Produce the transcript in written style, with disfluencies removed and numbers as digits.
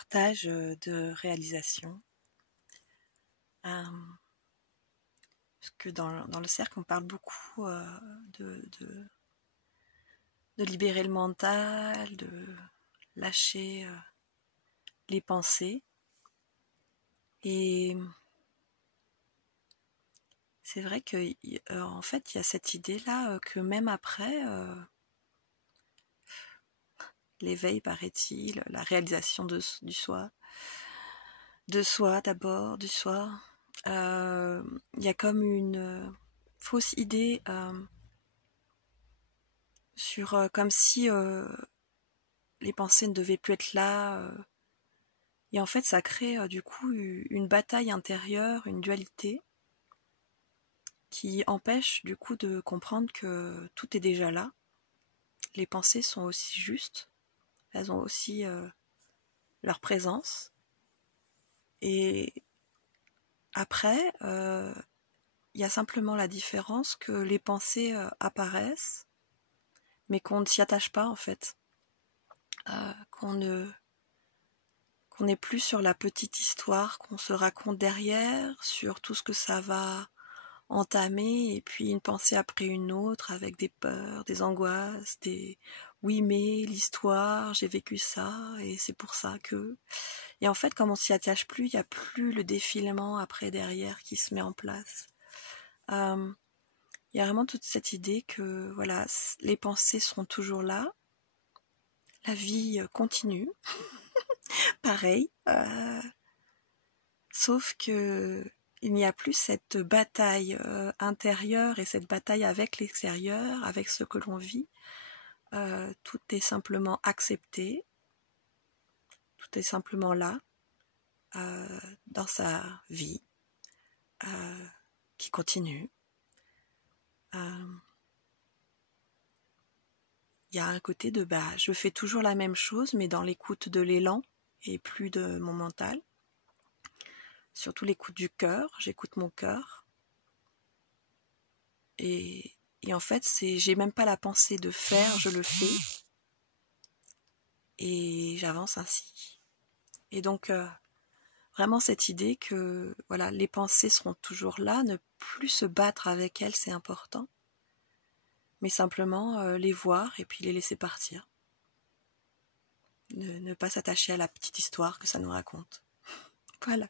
partage de réalisation. Parce que dans le cercle, on parle beaucoup de libérer le mental, de lâcher les pensées. Et c'est vrai que en fait, il y a cette idée-là que même après l'éveil, paraît-il, la réalisation du soi, d'abord, du soi, il y a comme une fausse idée sur comme si les pensées ne devaient plus être là. Et en fait, ça crée du coup une bataille intérieure, une dualité qui empêche du coup de comprendre que tout est déjà là. Les pensées sont aussi justes, elles ont aussi leur présence. Et après, il y a simplement la différence que les pensées apparaissent, mais qu'on ne s'y attache pas en fait. Qu'on n'est plus sur la petite histoire qu'on se raconte derrière, sur tout ce que ça va entamer, et puis une pensée après une autre avec des peurs, des angoisses, des oui mais l'histoire, j'ai vécu ça et c'est pour ça que... Et en fait, comme on s'y attache plus, il n'y a plus le défilement après derrière qui se met en place. Il y a vraiment toute cette idée que voilà, les pensées seront toujours là, la vie continue, pareil, sauf que il n'y a plus cette bataille intérieure et cette bataille avec l'extérieur, avec ce que l'on vit. Tout est simplement accepté, tout est simplement là, dans sa vie, qui continue. Il y a un côté de je fais toujours la même chose, mais dans l'écoute de l'élan et plus de mon mental. Surtout l'écoute du cœur, j'écoute mon cœur. Et en fait, j'ai même pas la pensée de faire, je le fais. Et j'avance ainsi. Et donc, vraiment cette idée que voilà, les pensées seront toujours là, ne plus se battre avec elles, c'est important. Mais simplement les voir et puis les laisser partir. Ne pas s'attacher à la petite histoire que ça nous raconte. Voilà.